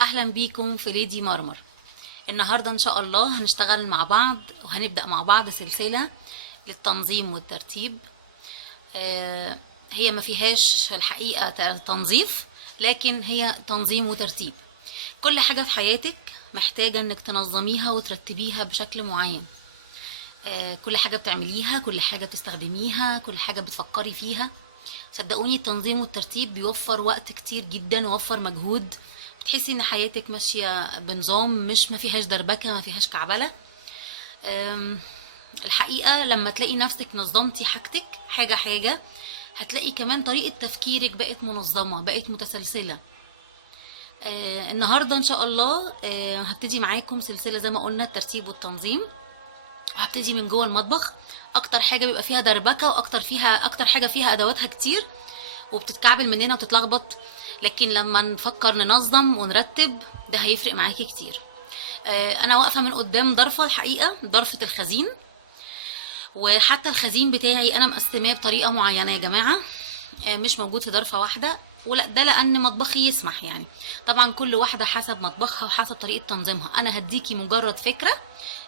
اهلا بيكم في ليدي مرمر. النهارده ان شاء الله هنشتغل مع بعض وهنبدأ مع بعض سلسلة للتنظيم والترتيب. هي ما فيهاش الحقيقة تنظيف، لكن هي تنظيم وترتيب. كل حاجة في حياتك محتاجة انك تنظميها وترتبيها بشكل معين. كل حاجة بتعمليها، كل حاجة بتستخدميها، كل حاجة بتفكري فيها. صدقوني التنظيم والترتيب بيوفر وقت كتير جدا ووفر مجهود. بتحسي ان حياتك ماشية بنظام، مش ما فيهاش دربكة، ما فيهاش كعبلة. أم، الحقيقة لما تلاقي نفسك نظمتي حاجتك حاجة حاجة، هتلاقي كمان طريقة تفكيرك بقت منظمة، بقت متسلسلة. النهاردة ان شاء الله هبتدي معاكم سلسلة زي ما قلنا الترتيب والتنظيم. وهبتدي من جوه المطبخ. اكتر حاجة بيبقى فيها دربكة، اكتر حاجة فيها ادواتها كتير وبتتكعبل مننا وتتلخبط. لكن لما نفكر ننظم ونرتب ده هيفرق معاكي كتير. انا واقفة من قدام ضرفة، الحقيقة ضرفة الخزين. وحتى الخزين بتاعي انا مقسماه بطريقة معينة يا جماعة. مش موجود في ضرفة واحدة، ولا ده لان مطبخي يسمح يعني. طبعا كل واحدة حسب مطبخها وحسب طريقة تنظيمها. انا هديكي مجرد فكرة،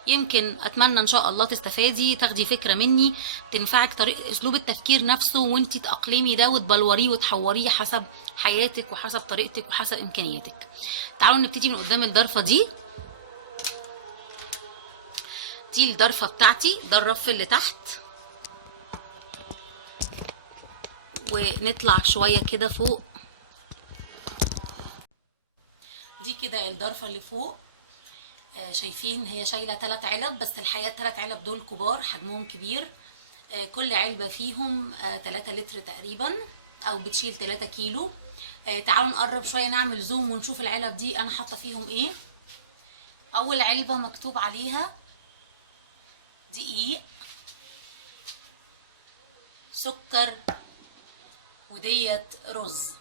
يمكن اتمنى ان شاء الله تستفادي، تاخدي فكرة مني تنفعك، طريق اسلوب التفكير نفسه، وانتي تأقلمي ده وتبلوريه وتحوريه حسب حياتك وحسب طريقتك وحسب امكانياتك. تعالوا نبتدي من قدام الضرفة دي. دي الضرفة بتاعتي، ده الرف اللي تحت. ونطلع شوية كده فوق. دي كده الضرفة اللي فوق. شايفين هي شايلة 3 علب، بس الحقيقة ال3 علب دول كبار، حجمهم كبير. كل علبة فيهم 3 لتر تقريبا، او بتشيل 3 كيلو. تعالوا نقرب شوية نعمل زوم ونشوف العلب دي انا حاطة فيهم ايه. اول علبة مكتوب عليها دقيق، سكر، وديت رز.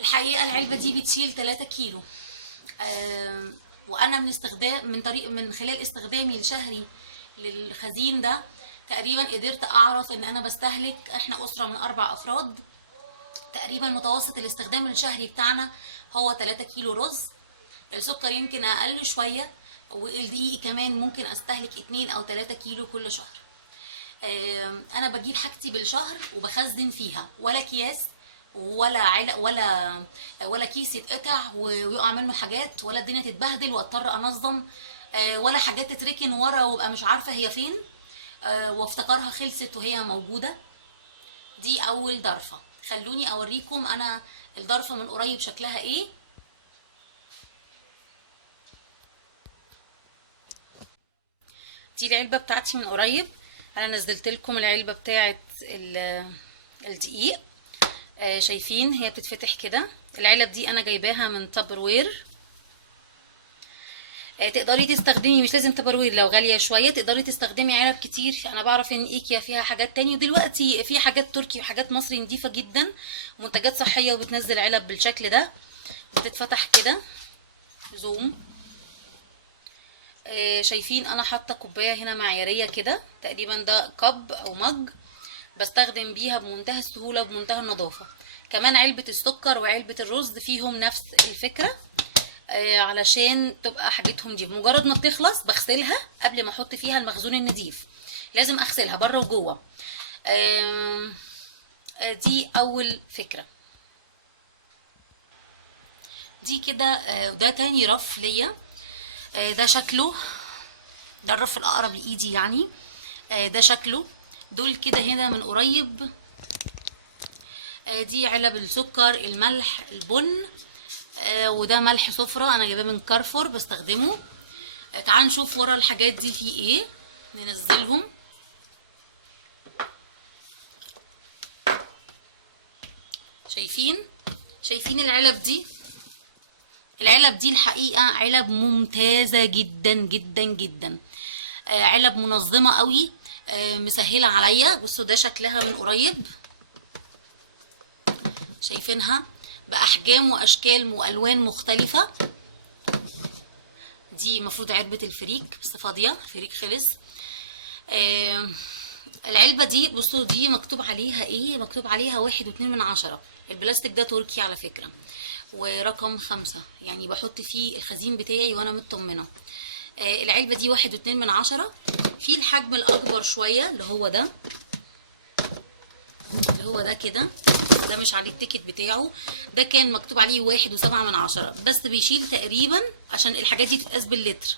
الحقيقة العلبة دي بتشيل 3 كيلو. وانا من خلال استخدامي الشهري للخزين ده تقريبا قدرت اعرف ان انا بستهلك، احنا اسرة من 4 افراد، تقريبا متوسط الاستخدام الشهري بتاعنا هو 3 كيلو رز. السكر يمكن اقل شوية، والدقيق كمان ممكن استهلك 2 او 3 كيلو كل شهر. انا بجيب حاجتي بالشهر وبخزن فيها، ولا اكياس ولا علق ولا كيس يتقطع ويقع منه حاجات، ولا الدنيا تتبهدل واضطر انظم، ولا حاجات تتركن ورا وابقى مش عارفه هي فين، وافتكرها خلصت وهي موجوده. دي اول ضرفه. خلوني اوريكم انا الضرفه من قريب شكلها ايه. دي العلبه بتاعتي من قريب. انا نزلت لكم العلبه بتاعت الدقيق. شايفين هي بتتفتح كده. العلب دي انا جايباها من تابروير. تقدري تستخدمي، مش لازم تابروير، لو غاليه شويه تقدري تستخدمي علب كتير. انا بعرف ان ايكيا فيها حاجات تانية، ودلوقتي في حاجات تركي وحاجات مصري نضيفه جدا، منتجات صحيه وبتنزل علب بالشكل ده. بتتفتح كده زوم. شايفين انا حاطه كوبايه هنا معياريه كده، تقريبا ده كب او مج، بستخدم بيها بمنتهى السهوله وبمنتهى النظافه. كمان علبه السكر وعلبه الرز فيهم نفس الفكره. علشان تبقى حاجتهم دي مجرد ما بتخلص بغسلها قبل ما احط فيها المخزون النظيف. لازم اغسلها بره وجوه. دي اول فكره. دي كده ده تاني رف ليا. ده شكله، ده الرف الاقرب لايدي يعني. ده شكله. دول كده هنا من قريب. دي علب السكر، الملح، البن. وده ملح صفرة انا جايباه من كارفور بستخدمه. تعال نشوف ورا الحاجات دي في ايه. ننزلهم. شايفين العلب دي. العلب دي الحقيقة علب ممتازة جدا جدا جدا. علب منظمة قوي. مسهلة عليا. بصوا ده شكلها من قريب. شايفينها بأحجام وأشكال وألوان مختلفة. دي مفروض علبة الفريك بس فاضية، الفريك خلص. العلبة دي بصوا دي مكتوب عليها ايه، مكتوب عليها 1.2. البلاستيك ده تركي على فكرة. ورقم 5، يعني بحط فيه الخزين بتاعي وانا مطمنة. العلبة دي 1.2. في الحجم الاكبر شوية اللي هو ده، كده، ده مش عليه التيكت بتاعه، ده كان مكتوب عليه 1.7، بس بيشيل تقريبا، عشان الحاجات دي تتقاس باللتر،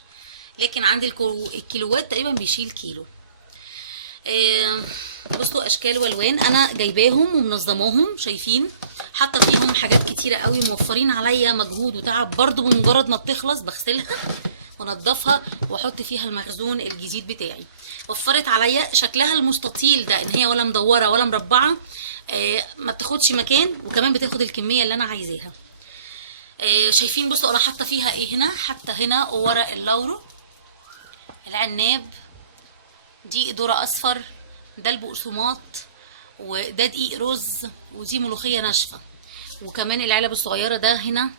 لكن عند الكيلوات تقريبا بيشيل كيلو. بصوا اشكال والوان انا جايباهم ومنظماهم، شايفين حاطه فيهم حاجات كتيره قوي، موفرين عليا مجهود وتعب. برضو بمجرد ما بتخلص بغسلها وانضفها واحط فيها المخزون الجديد بتاعي. وفرت عليا شكلها المستطيل ده، ان هي ولا مدوره ولا مربعه، ما بتاخدش مكان، وكمان بتاخد الكميه اللي انا عايزاها. شايفين بصوا انا حاطه فيها ايه هنا، حاطه هنا ورق اللورو، العناب، دي ذرة اصفر، ده البقسماط، وده دقيق رز، ودي ملوخيه ناشفه. وكمان العلب الصغيره ده هنا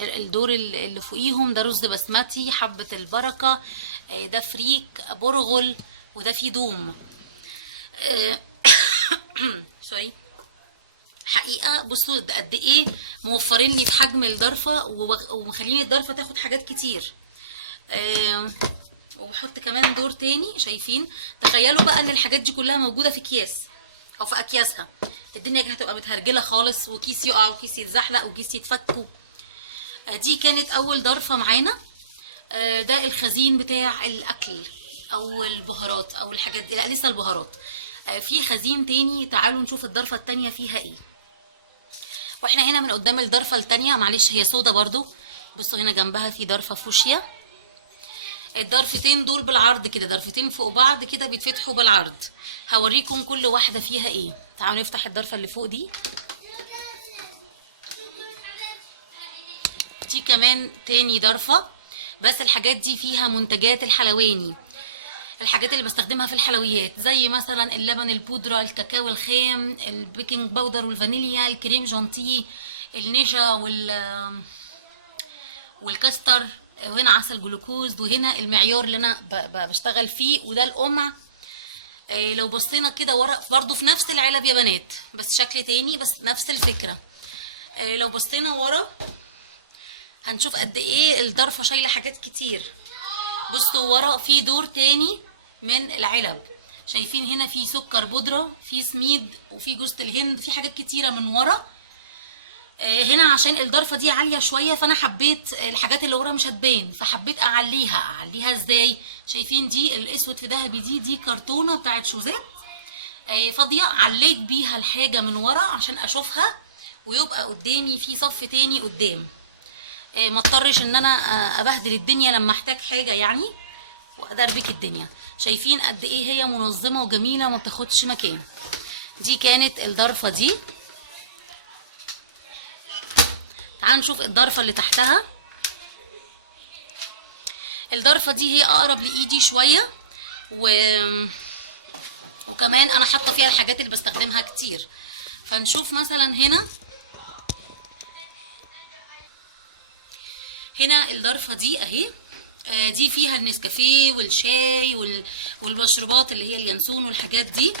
الدور اللي فوقيهم ده رز بسمتي، حبه البركه، ده فريك برغل، وده فيه دوم. سوري. حقيقه بصوا قد ايه موفرين لي في حجم الضرفه، ومخليني الضرفه تاخد حاجات كتير. وبحط كمان دور تاني، شايفين؟ تخيلوا بقى ان الحاجات دي كلها موجوده في اكياس او في اكياسها، الدنيا هتبقى متهرجله خالص، وكيس يقع وكيس يتزحلق وكيس يتفك. دي كانت اول ضرفه معانا. ده الخزين بتاع الاكل او البهارات او الحاجات دي، لا لسه البهارات. في خزين تاني، تعالوا نشوف الضرفه التانيه فيها ايه. واحنا هنا من قدام الضرفه التانيه، معلش هي سودا برضو، بصوا هنا جنبها في ضرفه فوشيا. الضرفتين دول بالعرض كده، ضرفتين فوق بعض كده بيتفتحوا بالعرض. هوريكم كل واحده فيها ايه. تعالوا نفتح الضرفه اللي فوق دي. دي كمان تاني ضرفه، بس الحاجات دي فيها منتجات الحلواني، الحاجات اللي بستخدمها في الحلويات، زي مثلا اللبن البودره، الكاكاو الخام، البيكنج باودر والفانيليا، الكريم جانتيه، النشا والكاستر، وهنا عسل جلوكوز، وهنا المعيار اللي انا بشتغل فيه، وده القمع. لو بصينا كده ورا برضو في نفس العلب يا بنات، بس شكل تاني، بس نفس الفكره. لو بصينا ورا هنشوف قد ايه الضرفه شايله حاجات كتير. بصوا ورا في دور تاني من العلب، شايفين هنا في سكر بودره، في سميد، وفي جوز الهند، في حاجات كتيره من ورا. هنا عشان الضرفه دي عاليه شويه، فانا حبيت الحاجات اللي ورا مش هتبان، فحبيت اعليها ازاي. شايفين دي الاسود في ذهبي، دي كرتونه بتاعت شوزات فاضيه، عليت بيها الحاجه من ورا عشان اشوفها، ويبقى قدامي في صف تاني قدام، ما اضطرش ان انا ابهدل الدنيا لما احتاج حاجه يعني، وادربك الدنيا. شايفين قد ايه هي منظمه وجميله وما بتاخدش مكان. دي كانت الضرفه دي. تعالوا نشوف الضرفه اللي تحتها. الضرفه دي هي اقرب لايدي شويه، وكمان انا حاطه فيها الحاجات اللي بستخدمها كتير. فنشوف مثلا هنا الضرفه دي اهي، دي فيها النسكافيه والشاي والمشروبات اللي هي اليانسون والحاجات دي،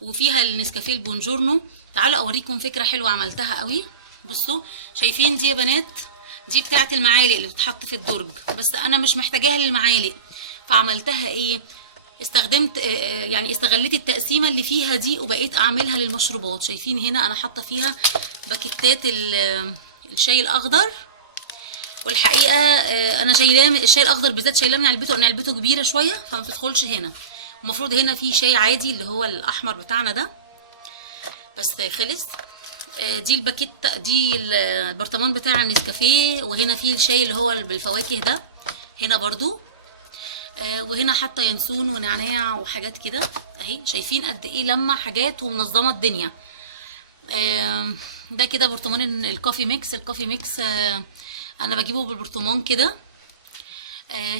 وفيها النسكافيه البونجورنو. تعالوا اوريكم فكره حلوه عملتها قوي. بصوا شايفين دي يا بنات، دي بتاعت المعالق اللي بتتحط في الدرج، بس انا مش محتاجاها للمعالق، فعملتها ايه، استخدمت يعني استغليت التقسيمه اللي فيها دي وبقيت اعملها للمشروبات. شايفين هنا انا حاطه فيها باكيتات الشاي الاخضر، والحقيقه انا شايلاه الشاي الاخضر بالذات، شايلاه من علبته لان علبته كبيره شويه فما بتدخلش هنا. المفروض هنا في شاي عادي اللي هو الاحمر بتاعنا ده، بس خلص. دي الباكيت، دي البرطمان بتاع النسكافيه، وهنا في الشاي اللي هو بالفواكه ده هنا برضو، وهنا حاطه ينسون ونعناع وحاجات كده اهي. شايفين قد ايه لما حاجات ومنظمه الدنيا. ده كده برطمان الكوفي ميكس. الكوفي ميكس انا بجيبه بالبرطمان كده.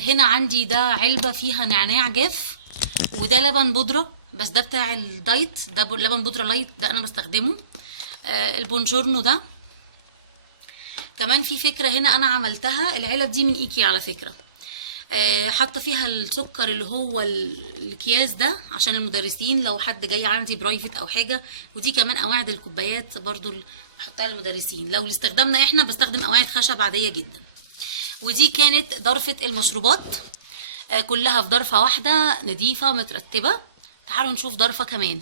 هنا عندي ده علبه فيها نعناع جاف، وده لبن بودره، بس ده بتاع الدايت، ده لبن بودره لايت، ده انا بستخدمه. البونجورنو ده كمان في فكره هنا انا عملتها. العلب دي من ايكيا على فكره. حاطه فيها السكر اللي هو الاكياس ده عشان المدرسين لو حد جاي عندي برايفت او حاجه. ودي كمان قواعد الكوبايات برضو بحطها للمدرسين. لو لاستخدامنا احنا بستخدم قواعد خشب عاديه جدا. ودي كانت ضرفه المشروبات، كلها في ضرفه واحده نظيفه مترتبه. تعالوا نشوف ضرفه كمان.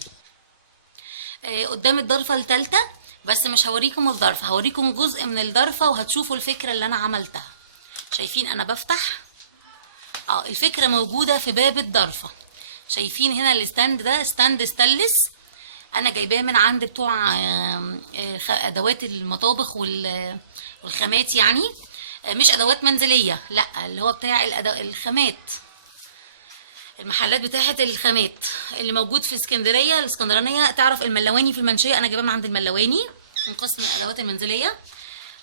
قدام الضرفه الثالثه، بس مش هوريكم الضرفه، هوريكم جزء من الضرفه وهتشوفوا الفكره اللي انا عملتها. شايفين انا بفتح الفكره موجوده في باب الضرفه. شايفين هنا الستاند ده ستاند ستانلس، انا جايباه من عند بتوع ادوات المطابخ والخامات، يعني مش ادوات منزليه، لا اللي هو بتاع الخامات، المحلات بتاعه الخامات اللي موجود في اسكندريه الاسكندرانيه. تعرف الملواني في المنشيه، انا جايباه من عند الملواني من قسم الادوات المنزليه.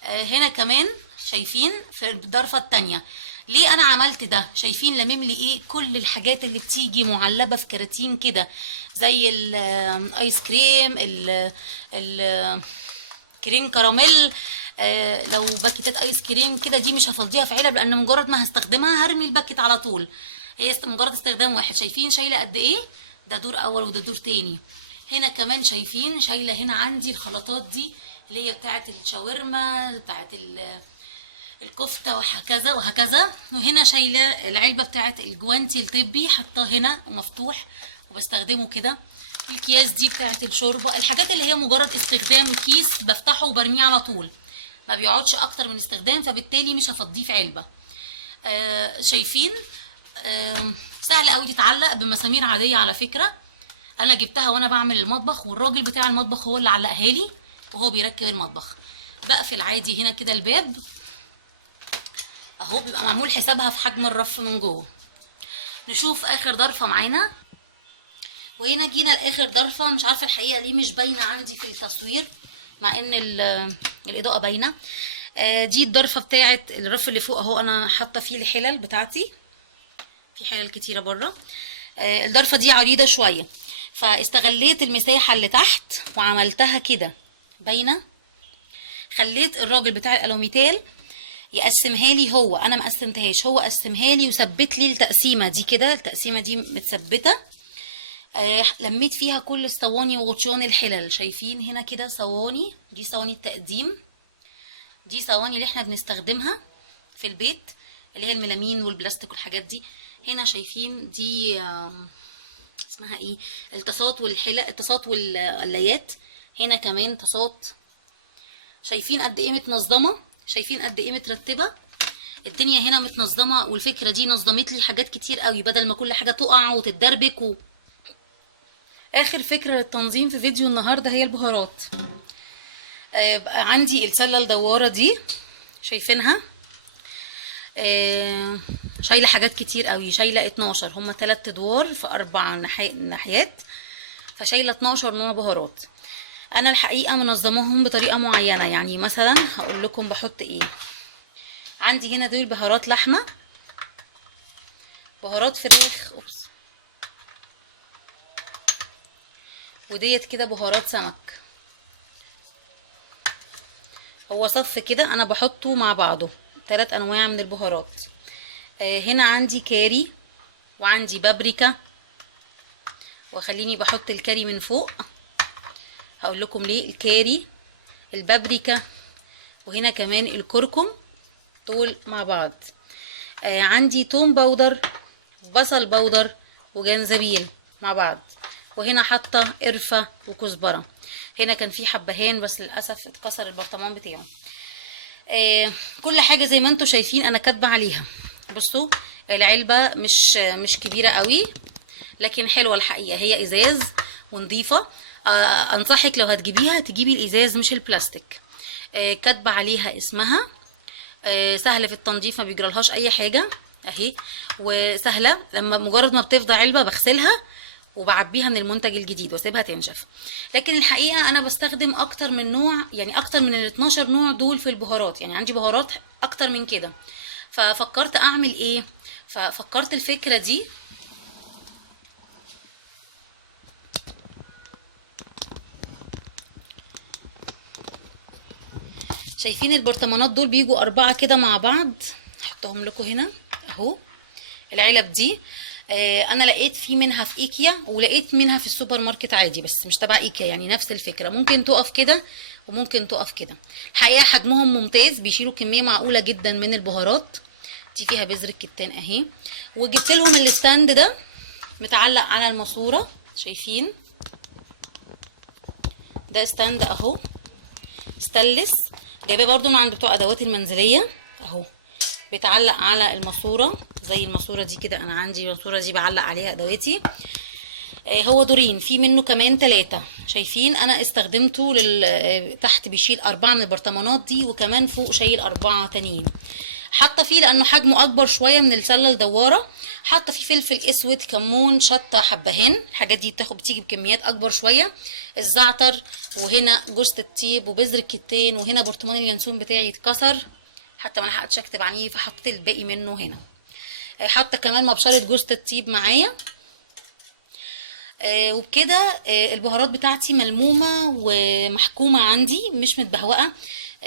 هنا كمان شايفين في الضرفه الثانيه. ليه انا عملت ده؟ شايفين لمم لي ايه؟ كل الحاجات اللي بتيجي معلبه في كراتين كده، زي الايس كريم، كريم كراميل، لو باكيتات ايس كريم كده، دي مش هفضيها في علب لان مجرد ما هستخدمها هرمي الباكيت على طول، هي مجرد استخدام واحد. شايفين شايله قد ايه؟ ده دور اول وده دور تاني. هنا كمان شايفين شايله هنا عندي الخلطات دي اللي هي بتاعه الشاورما، بتاعه الكفته، وهكذا وهكذا. وهنا شايله العلبه بتاعه الجوانتي الطبي، حطاه هنا مفتوح وبستخدمه كده. الكياس دي بتاعه الشوربه، الحاجات اللي هي مجرد استخدام كيس بفتحه وبرميه على طول، ما بيقعدش اكتر من استخدام، فبالتالي مش هفضيه في علبه. شايفين سهل قوي تتعلق بمسامير عاديه. على فكره انا جبتها وانا بعمل المطبخ، والراجل بتاع المطبخ هو اللي علقها لي وهو بيركب المطبخ. بقفل عادي هنا كده الباب اهو، بيبقى معمول حسابها في حجم الرف من جوه. نشوف اخر ضرفه معانا. وهنا جينا لاخر ضرفه، مش عارفه الحقيقه ليه مش باينه عندي في التصوير مع ان الاضاءه باينه. دي الضرفه بتاعه الرف اللي فوق اهو، انا حاطه فيه الحلل بتاعتي، في حلل كتيره بره. الضرفه دي عريضه شويه، فاستغليت المساحه اللي تحت وعملتها كده باينه. خليت الراجل بتاع الالوميتال يقسمها لي، هو انا ما قسمتهاش، هو قسمها لي وثبت لي التقسيمه دي كده. التقسيمه دي متثبته، لميت فيها كل صواني وغطيان الحلل. شايفين هنا كده صواني، دي صواني التقديم، دي صواني اللي احنا بنستخدمها في البيت اللي هي الميلامين والبلاستيك والحاجات دي. هنا شايفين دي اسمها ايه، الطاسات والحلل، الطاسات والقلايات. هنا كمان طاسات. شايفين قد ايه متنظمه، شايفين قد ايه مترتبه. الدنيا هنا متنظمه، والفكره دي نظمت لي حاجات كتير قوي بدل ما كل حاجه تقع وتتدربك اخر فكره للتنظيم في فيديو النهارده هي البهارات. بقى عندي السله الدواره دي، شايفينها شايله حاجات كتير قوي، شايله 12، هما 3 ادوار في 4 ناحيات، فشايله 12 نوع بهارات. انا الحقيقه منظماهم بطريقه معينه، يعني مثلا هقول لكم بحط ايه. عندي هنا دول بهارات لحمه، بهارات فراخ، وديت كده بهارات سمك. هو صف كده انا بحطه مع بعضه 3 انواع من البهارات. هنا عندي كاري وعندي بابريكا، وخليني بحط الكاري من فوق، هقول لكم ليه. الكاري، البابريكا، وهنا كمان الكركم، دول مع بعض. عندي توم باودر، بصل باودر، وجنزبيل مع بعض. وهنا حاطه قرفه وكزبره. هنا كان في حبهان بس للاسف اتكسر البرطمان بتاعه. كل حاجه زي ما انتم شايفين انا كاتبه عليها. بصوا العلبه مش كبيره قوي لكن حلوه الحقيقه، هي ازاز ونظيفه. انصحك لو هتجيبيها تجيبي الازاز مش البلاستيك. كاتبه عليها اسمها، سهله في التنظيف، ما بيجرالهاش اي حاجه اهي، وسهله. لما مجرد ما بتفضى علبه بغسلها وبعبيها من المنتج الجديد واسيبها تنشف. لكن الحقيقه انا بستخدم اكتر من نوع، يعني اكتر من ال 12 نوع دول في البهارات، يعني عندي بهارات اكتر من كده. ففكرت اعمل ايه، ففكرت الفكره دي. شايفين البرطمانات دول بيجوا 4 كده مع بعض، احطهم لكم هنا اهو. العلب دي انا لقيت في منها في ايكيا ولقيت منها في السوبر ماركت عادي، بس مش تبع ايكيا، يعني نفس الفكره، ممكن تقف كده وممكن تقف كده. الحقيقه حجمهم ممتاز، بيشيلوا كميه معقوله جدا من البهارات. دي فيها بذر الكتان اهي. وجبت لهم الستاند ده متعلق على الماسوره، شايفين؟ ده ستاند اهو ستانلس، جايباه برضو من عند بتوع ادوات المنزليه اهو، بيتعلق على الماسوره زي الماسوره دي كده. انا عندي الماسوره دي بعلق عليها ادواتي. هو دورين، في منه كمان 3، شايفين؟ انا استخدمته تحت بيشيل 4 من البرطمانات دي، وكمان فوق شايل 4 تانيين. حاطه فيه لانه حجمه اكبر شويه من السله الدواره، حاطه فيه فلفل اسود، كمون، شطه، حبهان، الحاجات دي بتيجي بكميات اكبر شويه، الزعتر، وهنا جوز الطيب وبذر الكتان، وهنا برطمان اليانسون بتاعي اتكسر حتى ما لحقتش اكتب عليه فحطيت الباقي منه هنا. حاطه كمان مبشره جوز الطيب معايا. وبكده البهارات بتاعتي ملمومه ومحكومه عندي، مش متبهوقه،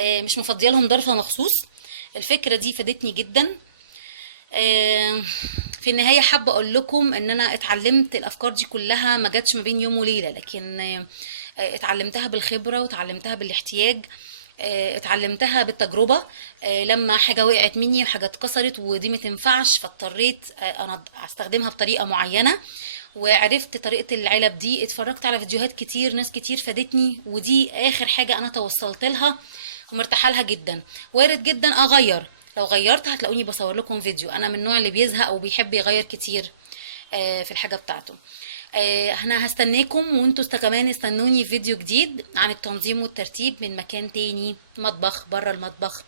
مش مفضيه لهم ضرفه مخصوص. الفكره دي فادتني جدا. في النهايه حابه اقول لكم ان انا اتعلمت الافكار دي كلها، ما جاتش ما بين يوم وليله، لكن اتعلمتها بالخبره واتعلمتها بالاحتياج، اتعلمتها بالتجربه. لما حاجه وقعت مني وحاجه اتكسرت ودي ما تنفعش، فاضطريت انا استخدمها بطريقه معينه، وعرفت طريقه العلب دي. اتفرجت على فيديوهات كتير، ناس كتير فادتني، ودي اخر حاجه انا توصلت لها ومرتاحه لها جدا. وارد جدا اغير، لو غيرت هتلاقوني بصور لكم فيديو. انا من النوع اللي بيزهق وبيحب يغير كتير في الحاجه بتاعته. انا هستناكم، وانتوا كمان استنوني في فيديو جديد عن التنظيم والترتيب من مكان تاني، مطبخ، بره المطبخ.